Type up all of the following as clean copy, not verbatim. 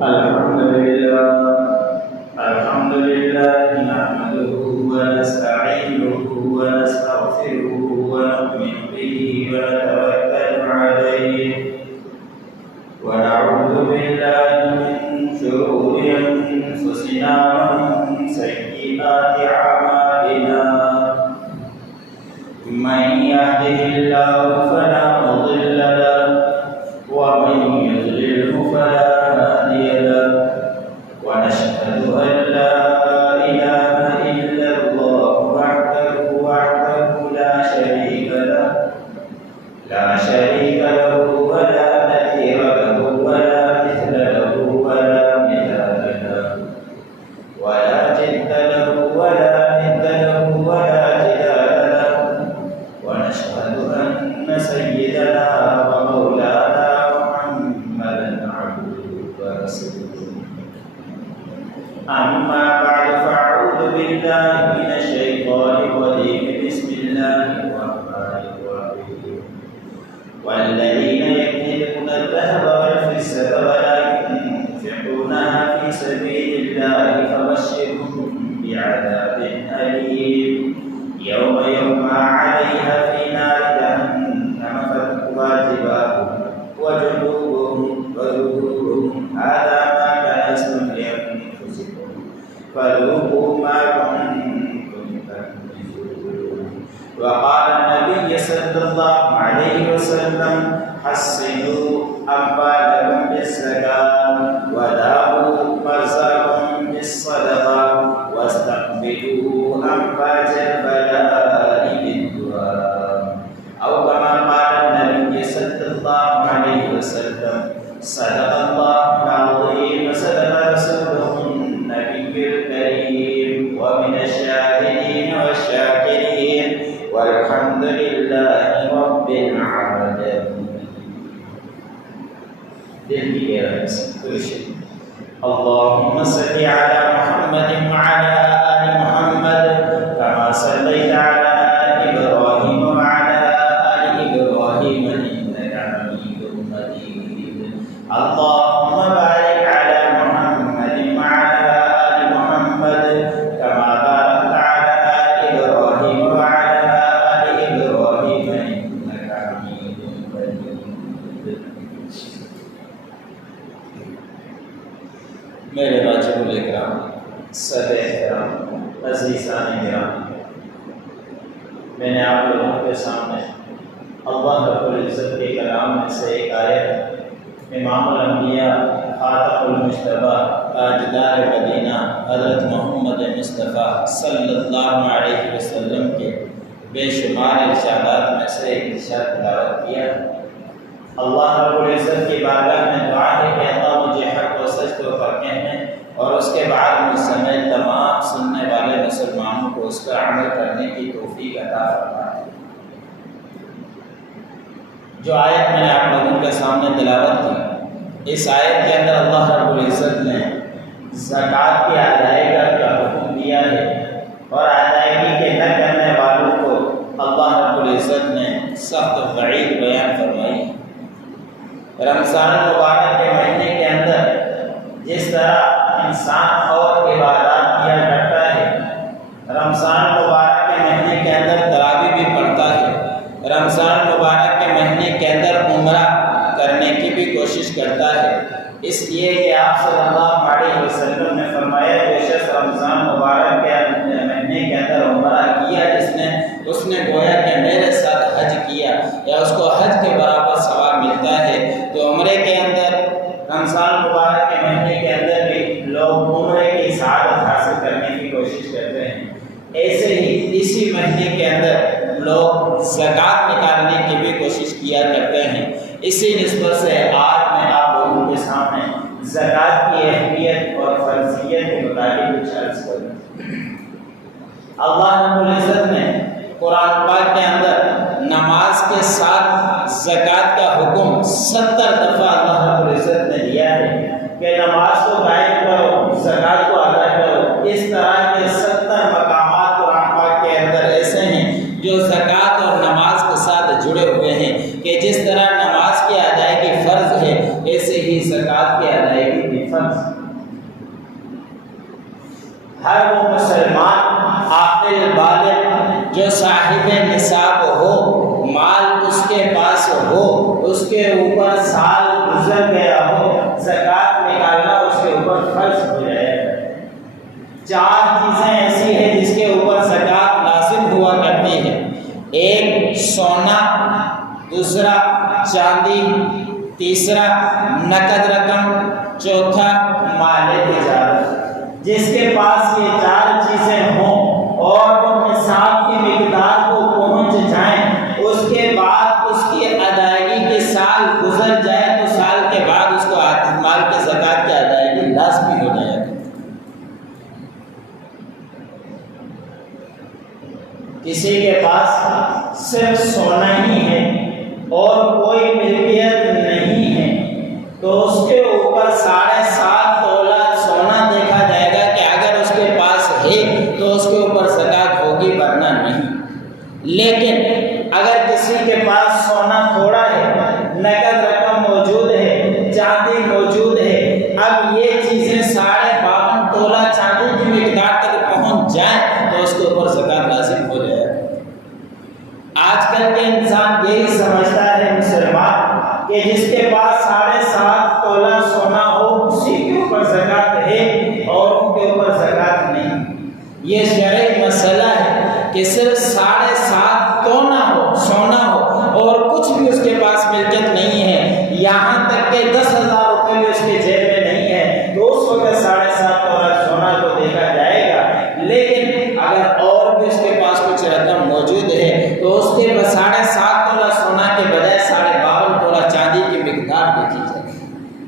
الحمد لله نحمده ونستعينه ونستغفره ونؤمن به ونتوكل عليه ونعوذ بالله من شرور أنفسنا ومن سيئات أعمالنا من يهده الله فلا مضل له ومن يضلله فلا هادي له ونشهد أن لا إله إلا الله وحده لا شريك له ولا نذير له ولا مثل له ولا مثال له ولا جد له ولا ند له ولا جدال له ونشهد أن سيدنا ومولانا محمدا عبده ورسوله أما بعد فأعوذ بالله من الشيطان الرجيم بسم الله الرحمن الرحيم والذين يكنزون الذهب والفضة ولا ينفقونها في سبيل الله فبشرهم بعذاب أليم يوم يحمى عليها في نار جهنم فتكوى جباههم وجنوبهم وظهورهم هذا ما كنزتم لأنفسكم فذوقوا ما كنتم تكنزون وقال النبي صلى الله عليه وسلم حسنوا أموالكم بالزكاة وداووا مرزاكم بالصدقة واستقبلوا أنفاس البلاء بالدعاء أو كما قال النبي صلى الله عليه وسلم صدق الله العظيم وصدق رسوله النبي الكريم ومن الشاهدين والشاكرين والحمد لله رب العالمين. دل کی گہرائی سے اللهم صل على محمد وعلى آل محمد كما صليت على آل إبراهيم وعلى آل إبراهيم إنك حميد مجيد. اللهم بارك على محمد وعلى آل محمد كما باركت على آل إبراهيم وعلى آل إبراهيم إنك حميد مجيد. میرے واجب الکرام صدر احترام عزیزان کرام، میں نے آپ لوگوں کے سامنے اللہ رب العزت کے کلام میں سے ایک آیت امام الانبیاء خاتم المجتبی تاجدار مدینہ حضرت محمد مصطفیٰ صلی اللہ علیہ وسلم کے بے شمار ارشادات میں سے ایک ارشاد تلاوت کیا. اللہ رب العزت کی بارگاہ میں دعا ہے کہ اللہ مجھے حق و سچ کو فرمائے اور اس کے بعد مجھ سمیت تمام سننے والے مسلمانوں کو اس پر عمل کرنے کی توفیق عطا فرمائے. جو آیت میں نے آپ لوگوں کے سامنے تلاوت کی، اس آیت کے اندر اللہ رب العزت نے زکوٰۃ کی ادائیگی کا حکم دیا ہے اور ادائیگی کے نہ کرنے والوں کو اللہ رب العزت نے سخت وعید بیان فرمائی. رمضان مبارک کے مہینے کے اندر جس طرح انسان اور عبادات کیا کرتا ہے، رمضان مبارک کے مہینے کے اندر تراویح بھی پڑھتا ہے، رمضان مبارک کے مہینے کے اندر عمرہ کرنے کی بھی کوشش کرتا ہے. اس لیے کہ آپ صلی اللہ علیہ وسلم نے فرمایا کہ شخص رمضان مبارک کے مہینے کے اندر عمرہ کیا اس نے گویا کہ میرے ساتھ حج کیا یا اس کو حج کے برابر ثواب ملتا ہے. تو عمرے کے اندر رمضان مبارک کے مہینے کے اندر بھی لوگ عمرے کی سعادت حاصل کرنے کی کوشش کرتے ہیں. ایسے ہی اسی مہینے کے اندر لوگ زکوٰۃ نکالنے کی بھی کوشش کیا کرتے ہیں. اسی نسبت سے آج میں آپ لوگوں کے سامنے زکوٰۃ کی اہمیت اور فرضیت کے متعلق کچھ عرض کروں. اللہ رب العزت نے قرآن پاک کے اندر نماز کے ساتھ زکوٰۃ کا حکم 70 دفعہ اللہ رب العزت نے دیا ہے کہ نماز کو قائم کرو، زکوٰۃ کو ادا کرو. اس طرح کے 70 مقامات قرآن پاک کے اندر ایسے ہیں جو زکوٰۃ اور نماز کے ساتھ جڑے ہوئے ہیں کہ جس طرح نماز کی ادائیگی فرض ہے ایسے ہی زکوٰۃ کی ادائیگی بھی فرض۔ ہر وہ مسلمان عاقل بالغ جو صاحب نصاب ہو، مال اس کے پاس ہو، اس کے اوپر سال گزر گیا ہو، زکوٰۃ نکالنا اس کے اوپر فرض ہو جائے گا۔ 4 چیزیں ایسی ہیں جس کے اوپر زکوٰۃ لازم ہوا کرتی ہے۔ ایک سونا، دوسرا چاندی، تیسرا نقد رقم، چوتھا مال تجارت۔ جس کے پاس یہ 4 چیزیں ہوں اور وہ نصاب کی مقدار کو پہنچ جائیں، اس کے بعد اس کی ادائیگی کے سال گزر جائے تو سال کے بعد اس کو مال کے زکوٰۃ کی ادائیگی لازمی ہو جائے گی۔ کسی کے پاس صرف سونا ہی ہے اور کوئی ملکیت نہیں ہے تو اس کے اوپر 7.5 تولہ سونا دیکھا جائے گا کہ اگر اس کے پاس ہے تو اس کے اوپر زکوٰۃ ہوگی، ورنہ نہیں۔ لیکن اگر کسی کے پاس سونا تھوڑا ہے، نقد رقم موجود ہے، چاندی موجود ہے، اب یہ چیزیں 52.5 تولہ چاندی کی مقدار تک پہنچ جائیں تو اس کے اوپر زکوٰۃ لازم ہو جائے گا۔ آج کل کے انسان یہی سمجھتا ہے مسلمان کہ جس کے پاس 7.5 تولہ سونا ہو اسی کے اوپر زکوٰۃ ہے اور ان کے اوپر زکوٰۃ نہیں۔ یہ شرعی مسئلہ ہے کہ صرف 7.5 تولا ہو، سونا ہو اور کچھ بھی اس کے پاس ملکیت نہیں ہے، یہاں تک کہ 10,000 روپے بھی اس کے جیب میں نہیں ہے تو اس وقت 7.5 تولا سونا کو دیکھا جائے گا۔ لیکن اگر اور بھی اس کے پاس کچھ رقم موجود ہے تو اس کے 7.5 تولا سونا کے بجائے 52.5 تولا چاندی کی مقدار دیکھی جائے گی۔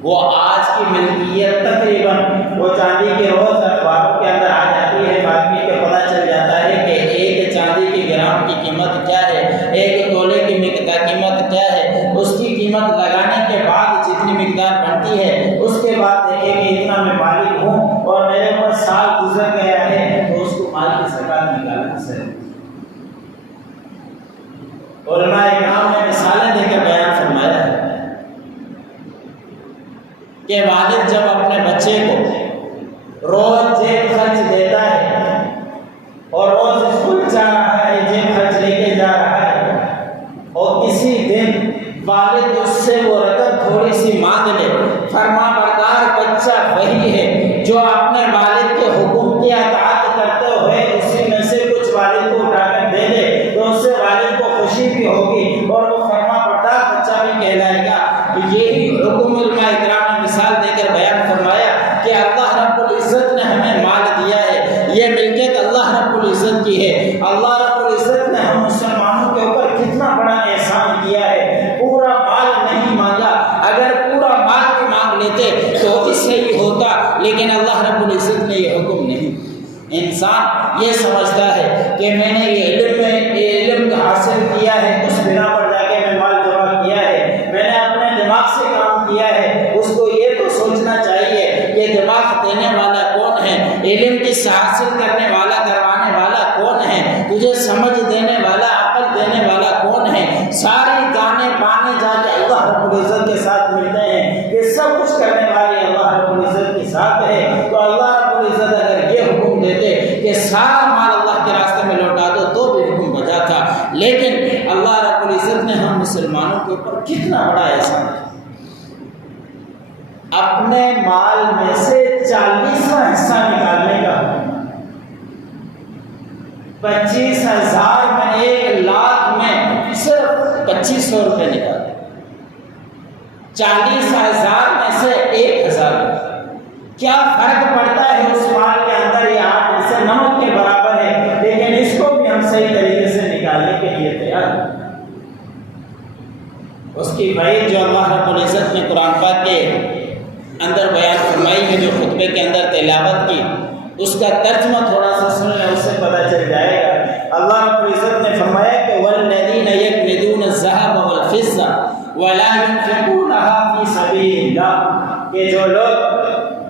وہ آج کی ملکیت تقریباً وہ چاندی کے روز اخباروں کے اندر آ جاتی ہے، مارکیٹ کو پتہ چل جاتا ہے کہ ایک چاندی کے گرام کی قیمت کیا ہے، ایک تولے کی قیمت کیا ہے۔ اس کی قیمت لگانے کے بعد جتنی مقدار بنتی ہے اس کے بعد دیکھیں کہ اتنا میں مالک ہوں اور میرے اوپر سال گزر گیا ہے تو اس کو مال کی زکوٰۃ نکالنا سے۔ علماء اکرام نے مثالیں دے کر بیان فرمایا ہے کہ والد جب اپنے بچے کو روز جیب خرچ دیتا ہے اور روز اسکول جا رہا ہے، جیب خرچ لے کے جا رہا ہے اور کسی دن والد اس سے وہ رقم تھوڑی سی مانگ لے، فرما بردار بچہ وہی ہے جو اپنے والد کے حکم کی اطاعت کرتے ہوئے اسی میں سے کچھ والد کو اٹھا کر دے دے تو اس سے والد کو خوشی بھی ہوگی اور وہ فرما بردار بچہ بھی کہلائے گا۔ یہی حکم علماء اکرام نے مثال دے کر بیان فرمایا کہ اللہ رب العزت نے ہمیں مال دیا ہے، یہ ملکیت اللہ رب العزت کی ہے۔ اللہ رب العزت نے ہم مسلمانوں کے اوپر کتنا بڑا احسان کیا ہے، پورا مال نہیں مانگا، اگر پورا مال بھی مانگ لیتے تو بھی صحیح ہوتا، لیکن اللہ رب العزت نے یہ حکم نہیں۔ انسان یہ سمجھتا ہے کہ میں نے یہ علم حاصل کیا ہے، اس بنا پر جا کے میں مال جمع کیا ہے، میں نے اپنے دماغ سے کام کیا ہے۔ اس کو یہ تو سوچنا چاہیے کہ دماغ دینے والا کون ہے، علم کی حاصل کرنے والا کروانے والا کون ہے، تجھے سمجھ دینے والا عقل دینے والا کون ہے۔ ساری دانے بانے جا کے اللہ رب العزت کے ساتھ ملتے ہیں، یہ سب کچھ کرنے والے اللہ رب العزت کے ساتھ ہے۔ تو اللہ رب العزت اگر یہ حکم دیتے کہ سارا مال اللہ کے راستے میں لوٹا دو تو بھی حکم بجا تھا، لیکن اللہ رب العزت نے ہم مسلمانوں کے اوپر کتنا بڑا احسان ہے، اپنے مال میں سے 40واں حصہ نکالنے کا، 25,000 میں 1,00,000 میں صرف 2,500 روپے نکالے، 40,000 میں سے 1,000 کیا فرق پڑتا ہے اس مال کے اندر؟ یہ 8 حصے نمک کے برابر ہے، لیکن اس کو بھی ہم صحیح طریقے سے نکالنے کے لیے تیار ہیں۔ اس کی وعید جو اللہ رب العزت نے قرآن پاک کے اندر بیان فرمائی ہے، جو خطبے کے اندر تلاوت کی، اس کا ترجمہ تھوڑا سا سن لیں، اس سے پتہ چل جائے گا۔ اللہ رب العزت نے فرمایا کہ وَالَّذِينَ يَكْنِزُونَ الذَّهَبَ وَالْفِضَّةَ وَلَا يُنْفِقُونَهَا فِي سَبِيلِ اللَّهِ، کہ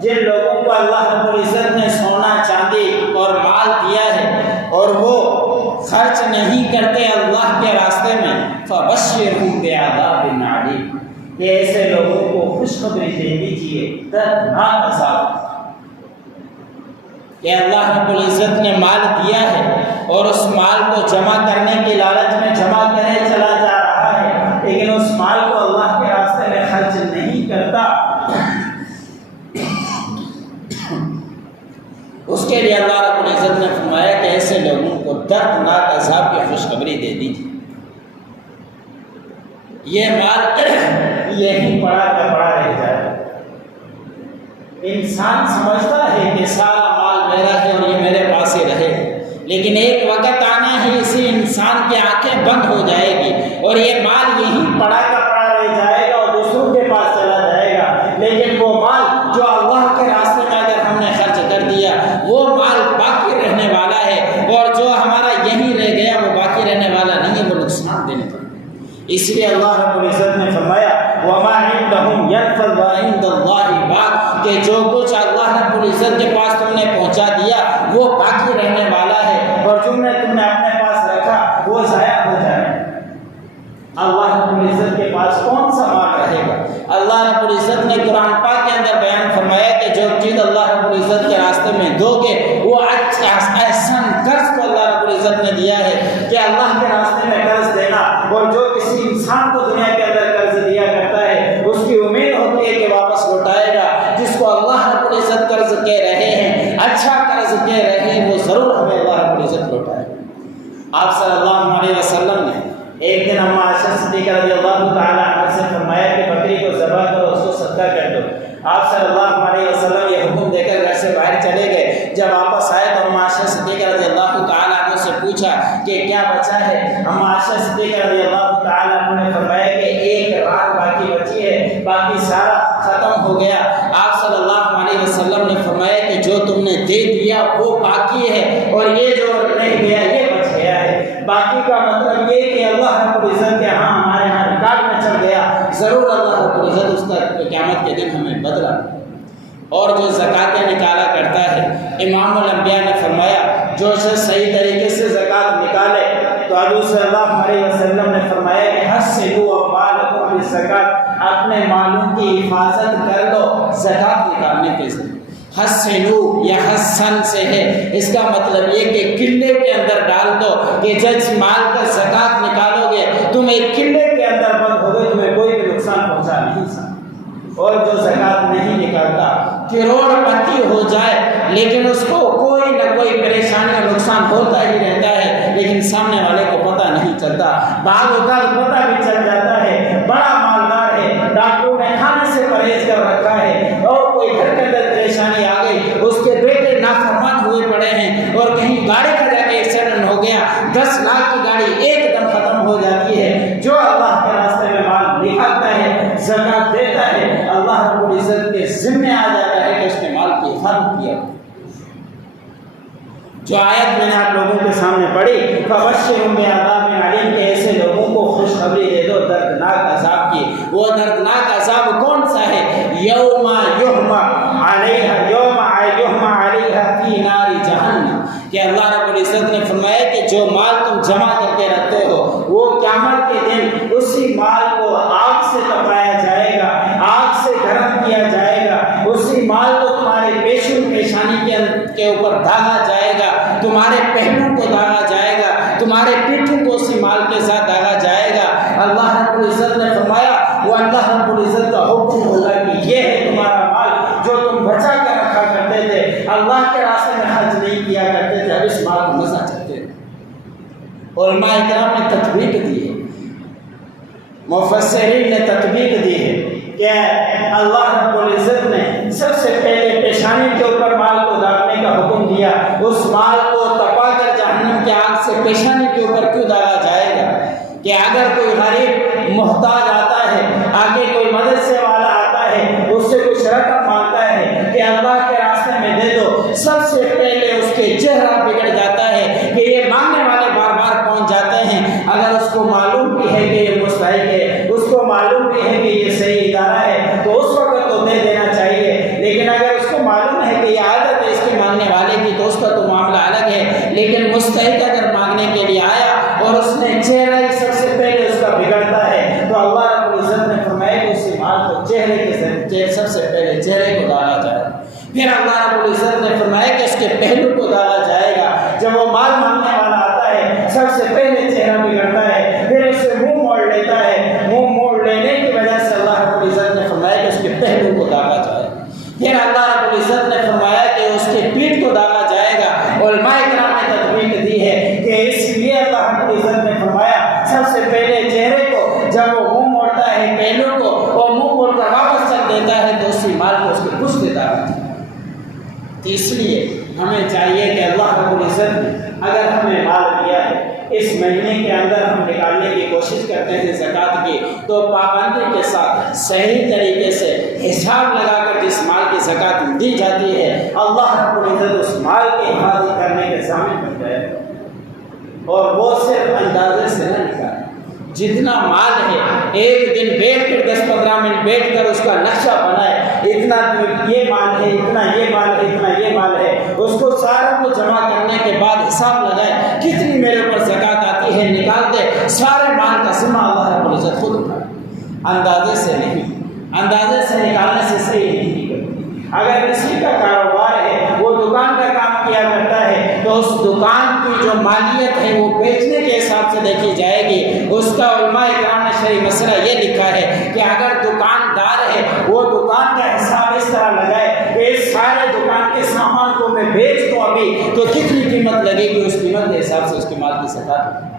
جن لوگوں کو اللہ رب العزت نے سونا چاندی اور مال دیا ہے اور وہ خرچ نہیں کرتے اللہ کے راستے میں، فَبَشِّرْهُم بِعَذَابٍ عَلِيمٍ، کہ ایسے لوگوں کو خوشخبری دے دیجیے دردناک عذاب کہ اللہ رب العزت نے مال دیا ہے اور اس مال کو جمع کرنے کی لالچ میں جمع کرے چلا جا رہا ہے، لیکن اس مال کو اللہ کے راستے میں خرچ نہیں کرتا، اس کے لیے اللہ رب العزت نے فرمایا کہ ایسے لوگوں کو دردناک عذاب کی خوشخبری دے دیجیے۔ یہ مال یہی پڑا کا پڑا رہ جائے۔ انسان سمجھتا ہے کہ سارا مال میرا ہے اور یہ میرے پاس ہی رہے، لیکن ایک وقت آنا ہے اسی انسان کی آنکھیں بند ہو جائے گی اور یہ مال یہی پڑا کا پڑا رہ جائے گا اور دوسروں کے پاس چلا جائے گا، لیکن وہ مال جو اللہ کے راستے میں اگر ہم نے خرچ کر دیا وہ مال باقی رہنے والا ہے، اور جو ہمارا یہی رہ گیا وہ باقی رہنے والا نہیں ہے، وہ نقصان دینے والا۔ اس لیے اللہ رب العزت نے فرمایا وَمَا عِندَهُمْ يَنْفَدُ وَعِندَ اللَّهِ بَاقٍ کہ جو کچھ اللہ رب العزت کے پاس تم نے پہنچا دیا وہ باقی رہنے والا ہے، اور جو تم نے اپنے پاس رکھا وہ ضائع ہو جائے۔ اللہ رب العزت کے پاس کون سا مال رہے گا؟ اللہ رب العزت نے قرآن پاک کے اندر بیان فرمایا کہ جو چیز اللہ رب العزت کے راستے میں دو گے وہ احسن قرض کو اللہ رب العزت نے دیا ہے کہ اللہ کے راستے میں قرض دینا، اور جو کسی انسان کو دنیا کے اندر قرض دیا کرتا ہے اس کی امید ہوتی ہے کہ واپس لوٹائے گا، جس کو اللہ رب العزت قرض کہہ رہے ہیں، اچھا قرض کہہ رہے ہیں، وہ ضرور ہمیں اللہ رب العزت لوٹائے گا۔ آپ صلی اللہ علیہ وسلم نے ایک دن اما عائشہ صدیقہ رضی اللہ تعالیٰ عنہ سے فرمایا کہ بکری کو ذبح کرو، اس کو صدقہ کر دو۔ آپ صلی اللہ علیہ وسلم یہ حکم دے کر گھر سے باہر چلے گئے۔ جب واپس آئے تو اما عائشہ صدیقہ رضی اللہ تعالیٰ عنہ سے پوچھا کہ کیا بچا ہے؟ اما عائشہ صدیقہ رضی اللہ تعالیٰ عنہ نے فرمایا کہ ایک رات باقی بچی ہے، باقی سارا ختم ہو گیا۔ آپ صلی اللہ علیہ وسلم نے فرمایا کہ جو تم نے دے دیا وہ باقی ہے، اور یہ جو رہ گیا یہ بچ گیا ہے۔ باقی کا مطلب یہ کہ اللہ رب العزت کے ہاں ہمارے ہاں ریکارڈ میں چل گیا، ضرور اللہ رب العزت اس کا قیامت کے دن ہمیں بدلا۔ اور جو زکاتیں نکالا کرتا ہے، امام الانبیاء نے فرمایا جو شخص صحیح طریقے سے زکات نکالے تو حضور صلی اللہ علیہ وسلم نے فرمایا کہ حسنوا اموالکم بالزکات، اپنے مالوں کی حفاظت کر لو زکات نکالنے کے ذریعے۔ حسنو یا حسن سے ہے، اس کا مطلب یہ کہ قلعے کے اندر ڈال دو کہ جب مال کا زکات نکالو گے تم ایک قلعے کے اندر بند ہو گئے، تمہیں کوئی بھی نقصان پہنچا نہیں سکتا۔ اور جو زکات نہیں نکالتا کروڑ پتی ہو جائے لیکن اس کو کوئی نہ کوئی پریشانی اور نقصان ہوتا ہی رہتا ہے، لیکن سامنے والے کو پتہ نہیں چلتا، بعض اوقات پتہ بھی چل جاتا ہے، بڑا مالدار ہے، ڈاکٹروں نے کھانے سے پرہیز کر رکھا ہے، اور کوئی گھر کے اندر پریشانی آ گئی، اس کے بیٹے نافرمان ہوئے پڑے ہیں اور کہیں گاڑی کا جا کے ایکسیڈنٹ ہو گیا، 10 لاکھ کی گاڑی ایک دم ختم ہو جاتی ہے۔ جو اللہ کے راستے میں مال نکالتا ہے، زکات دیتا ہے، اللہ رب العزت کے ذمہ آ جاتا ہے کہ اس نے مال کی حفاظت کیا۔ جو آیت میں نے آپ لوگوں کے سامنے پڑھی فبشرهم بعذاب علیم کہ ایسے لوگوں کو خوشخبری دے دو دردناک عذاب کی۔ وہ دردناک عذاب کون سا ہے؟ یوم یحمى علیہا فی نار جہنم، کہ اللہ رب العزت نے فرمایا کہ جو مال تم جمع کر کے رکھتے ہو وہ قیامت کے دن اسی مال کو آگ سے تپایا جائے گا، آگ سے گرم کیا جائے گا، اسی مال کو تمہارے پیشانی کے اوپر داغا جائے گا، تمہارے پہلوں کو داغا جائے گا، تمہارے پیٹھوں کو اسی مال کے ساتھ داغا جائے گا۔ اللہ رب العزت نے فرمایا وہ اللہ رب العزت کا حکم ہوگا کہ یہ ہے تمہارا مال جو تم بچا کر رکھا کرتے تھے، اللہ کے راستے میں خرچ نہیں کیا کرتے تھے، اب اس مال کو مزہ چکتے تھے۔ علماء کرام نے تطبیق دی ہے، مفسرین نے تطبیق دی ہے کہ اللہ رب العزت نے سب سے پہلے پیشانی کے اوپر مال کو داغنے کا حکم دیا، اس مال کو تپا کر جہنم کی آگ سے پیشانی کے اوپر کیوں داغا جائے گا؟ کہ اگر کوئی غریب محتاج آتا ہے، آگے کوئی مدرسے والا آتا ہے، اس سے کچھ رقم مانگتا ہے کہ اللہ کے راستے میں دے دو، سب سے پہلے اس کے چہرہ بگڑ جاتا ہے کہ یہ مانگنے والے بار بار پہنچ جاتے ہیں۔ اگر اس کو معلوم بھی ہے کہ یہ مستحق ہے، اس کو معلوم بھی ہے کہ یہ صحیح ادارہ ہے تو اس وقت تو دے دینا چاہیے، لیکن اگر اس کو معلوم ہے کہ یہ عادت ہے اس کے مانگنے والے کی تو اس کا تو معاملہ الگ ہے، لیکن مستحق اگر مانگنے کے لیے آیا اور اس نے چہرہ ہی سب سے پہلے اس کا بگڑتا ہے تو اللہ رب العزت نے فرمایا کہ اس سے پھر اللہ رب العزت نے فرمایا کہ اس کے پہلو کو داغا جائے گا۔ جب وہ مال مانگنے والا آتا ہے سب سے پہلے چہرہ بگڑتا ہے، پھر اس سے منہ موڑ لیتا ہے، منہ موڑ لینے کی وجہ سے اللہ رب العزت نے فرمایا کہ اس کے پہلو کو داغا جائے گا۔ پھر اللہ رب العزت نے فرمایا کہ اس کے پیٹھ کو داغا جائے گا۔ علماء کرام نے تطبیق دی ہے کہ اس لیے اللہ رب العزت نے فرمایا سب سے پہلے چہرے کو، جب وہ منہ موڑتا ہے پہلو کو، وہ منہ موڑ کر واپس چل دیتا ہے تو اسی مال کو اس کے پشت دیتا ہے۔ اس لیے ہمیں چاہیے کہ اللہ رب العزت نے اگر ہمیں مال دیا ہے، اس مہینے کے اندر ہم نکالنے کی کوشش کرتے ہیں زکوٰۃ کی، تو پابندی کے ساتھ صحیح طریقے سے حساب لگا کر جس مال کی زکوٰۃ دی جاتی ہے، اللہ رب العزت اس مال کی حفاظت کرنے کے ضامن بن جائے گا۔ اور وہ صرف اندازے سے نہ نکالے، جتنا مال ہے ایک دن بیٹھ کر 10-15 منٹ بیٹھ کر اس کا نقشہ بنائے، اتنا یہ مال ہے، اتنا یہ مال ہے، اتنا یہ مال ہے، اس کو سارا کو جمع کرنے کے بعد حساب لگائے کتنی میرے اوپر زکوٰۃ آتی ہے، نکال دے، سارے مال کا ذمہ اللہ رب العزت خود اٹھائے، اندازے سے نہیں۔ اندازے سے نکالنے سے صحیح نہیں کرتی۔ اگر کسی کا کاروبار ہے، وہ دکان کا کام کیا کرتا ہے، تو اس دکان کی جو مالیت ہے وہ بیچنے کے حساب سے دیکھی جائے گی۔ اس کا علماء کرام نے شرعی مسئلہ یہ لکھا ہے کہ اگر دکاندار ہے وہ دکان کا حساب اس طرح لگائے کہ اس سارے دکان کے سامان کو میں بیچ دوں ابھی تو کتنی قیمت لگے گی، اس قیمت کے حساب سے اس کے مال کی زکوٰۃ۔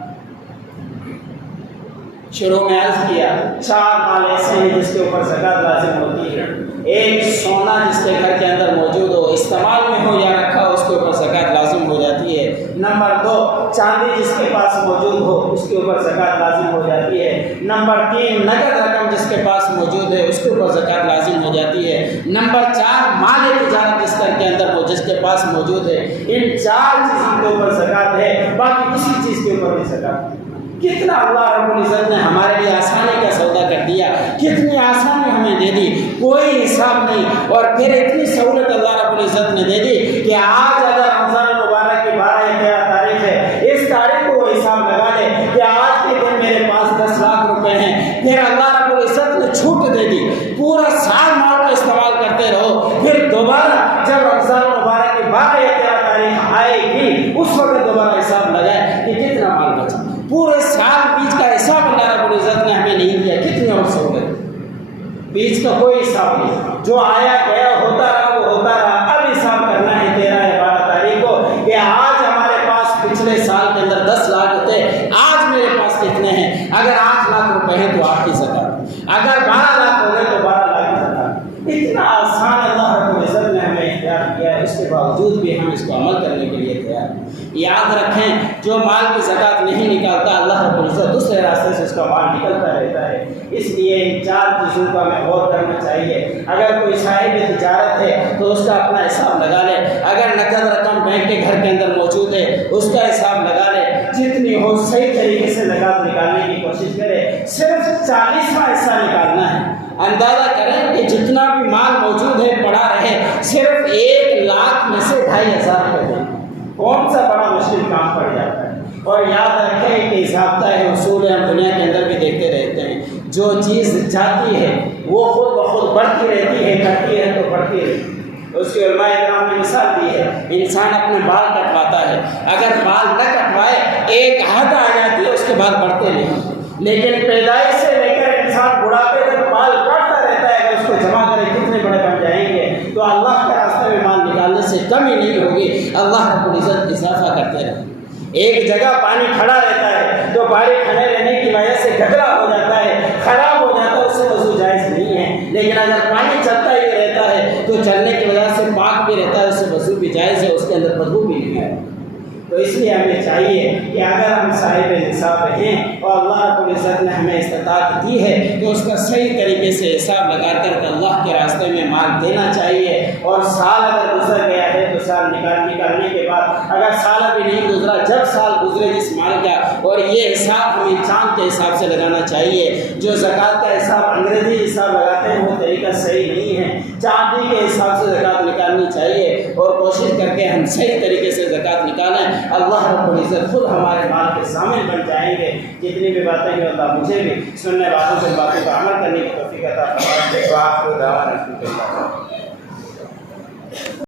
شروع میں عرض کیا 4 مال ایسے ہیں جس کے اوپر زکوٰۃ لازم ہوتی ہے۔ ایک سونا جس کے گھر کے اندر موجود ہو، استعمال میں ہو یا رکھا ہو، اس کے اوپر زکوٰۃ لازم ہو جاتی ہے۔ نمبر 2 چاندی جس کے پاس موجود ہو، اس کے اوپر زکوٰۃ لازم ہو جاتی ہے۔ نمبر 3 نقد رقم جس کے پاس موجود ہے، اس کے اوپر زکوٰۃ لازم ہو جاتی ہے۔ نمبر 4 مال تجارت جس گھر کے اندر ہو، جس کے پاس موجود ہے، ان 4 چیزوں کے اوپر زکوٰۃ ہے، باقی کسی چیز کے اوپر بھی زکوٰۃ نہیں۔ کتنا اللہ رب العزت نے ہمارے لیے آسانی کا سودا کر دیا، کتنی آسانی ہمیں دے دی، کوئی حساب نہیں۔ اور پھر اتنی سہولت اللہ رب العزت نے دے دی کہ آج اگر رمضان المبارک کی 12 یا 13 تاریخ ہے، اس تاریخ کو وہ حساب لگا لے کہ آج کے دن میرے پاس 10 لاکھ روپے ہیں، پھر اللہ رب العزت نے چھوٹ دے دی، پورا سال مال کو استعمال کرتے رہو، پھر دوبارہ جب رمضان المبارک کی 12 یا 13 تاریخ آئے گی اس وقت دوبارہ حساب لگائے کہ کتنا مال بچا۔ پورے سال بیچ کا حساب اللہ رب العزت نے ہمیں نہیں دیا، کتنی اور سہولت، بیچ کا کوئی حساب نہیں، جو آیا گیا ہوتا رہا وہ ہوتا رہا۔ اب حساب کرنا ہے 13 یا 12 تاریخ کو کہ آج ہمارے پاس پچھلے سال کے اندر 10 لاکھ ہوتے، آج میرے پاس کتنے ہیں۔ اگر 8 لاکھ روپے ہیں تو 8 کی زکوٰۃ، اگر 12 لاکھ ہو گئے تو 12 لاکھ کی زکوٰۃ۔ اتنا آسان اللہ رب العزت نے ہمیں اختیار کیا ہے، اس کے باوجود بھی ہم اس کو عمل کرنے کے لیے تیار ہیں۔ یاد رکھیں جو مال کی زکوٰۃ نہیں نکالتا اللہ رب العزت دوسرے راستے سے اس کا مال نکلتا رہتا ہے۔ اس لیے ان 4 چیزوں کا ہمیں غور کرنا چاہیے۔ اگر کوئی صاحب تجارت ہے تو اس کا اپنا حساب لگا لے، اگر نقد رقم بینک کے گھر کے اندر موجود ہے اس کا حساب لگا لے، جتنی ہو صحیح طریقے سے زکوٰۃ نکالنے کی کوشش کرے۔ صرف 40واں حصہ نکالنا ہے۔ اندازہ کریں کہ جتنا بھی مال موجود ہے پڑا رہے، صرف 1 لاکھ میں سے 2500 روپے دیں، کون سا بڑا مشکل کام پڑ جاتا ہے۔ اور یاد رکھیں کہ ضابطہ ہے، اصول ہے، ہم دنیا کے اندر بھی دیکھتے رہتے ہیں، جو چیز جاتی ہے وہ خود بخود بڑھتی رہتی ہے، گھٹتی ہے تو بڑھتی رہتی ہے۔ اس کے علماء کرام نے مثال دی ہے، انسان اپنے بال کٹواتا ہے، اگر بال نہ کٹوائے ایک حد آ جاتی ہے، اس کے بعد بڑھتے نہیں، لیکن پیدائش سے لے کر انسان بڑھاپے تک بال کاٹتا رہتا ہے، اگر اس کو جمع کرے کتنے بڑے بن جائیں گے۔ تو اللہ کے راستے میں مال نکالنے سے کمی نہیں ہوگی، اللہ رب العزت اضافہ کرتے رہے۔ ایک جگہ پانی کھڑا رہتا ہے تو پانی کھڑے رہنے کی وجہ سے گھگرا ہو جاتا ہے، خراب ہو جاتا ہے، اس سے وضو جائز نہیں ہے۔ لیکن اگر پانی چلتا ہی رہتا ہے تو چلنے کی وجہ سے پاک بھی رہتا ہے، اس سے وضو بھی جائز ہے، اس کے اندر بدبو بھی نہیں ہے۔ تو اس لیے ہمیں چاہیے کہ اگر ہم صاحب نصاب ہیں اور اللہ رب العزت نے ہمیں استطاعت دی ہے تو اس کا صحیح طریقے سے حساب لگا کر اللہ کے راستے میں مال دینا چاہیے۔ اور سال اگر گزر گیا ہے تو سال نکالنے کے بعد، اگر سال ابھی نہیں گزرا، جب سال گزرے جس مال کا، اور یہ حساب ہمیں چاند کے حساب سے لگانا چاہیے۔ جو زکوٰۃ کا حساب انگریزی حساب لگاتے ہیں وہ طریقہ صحیح نہیں ہے، چاندی کے حساب سے زکوٰۃ نکالنی چاہیے، اور کوشش کر کے ہم صحیح طریقے سے زکوٰۃ نکالیں۔ اللہ رب العزت خود ہمارے مال کے ضامن بن جائیں گے۔ جتنی بھی باتیں ہیں اللہ مجھے بھی سننے والوں سے باتوں پر عمل کرنے کی توفیق عطا فرمائے۔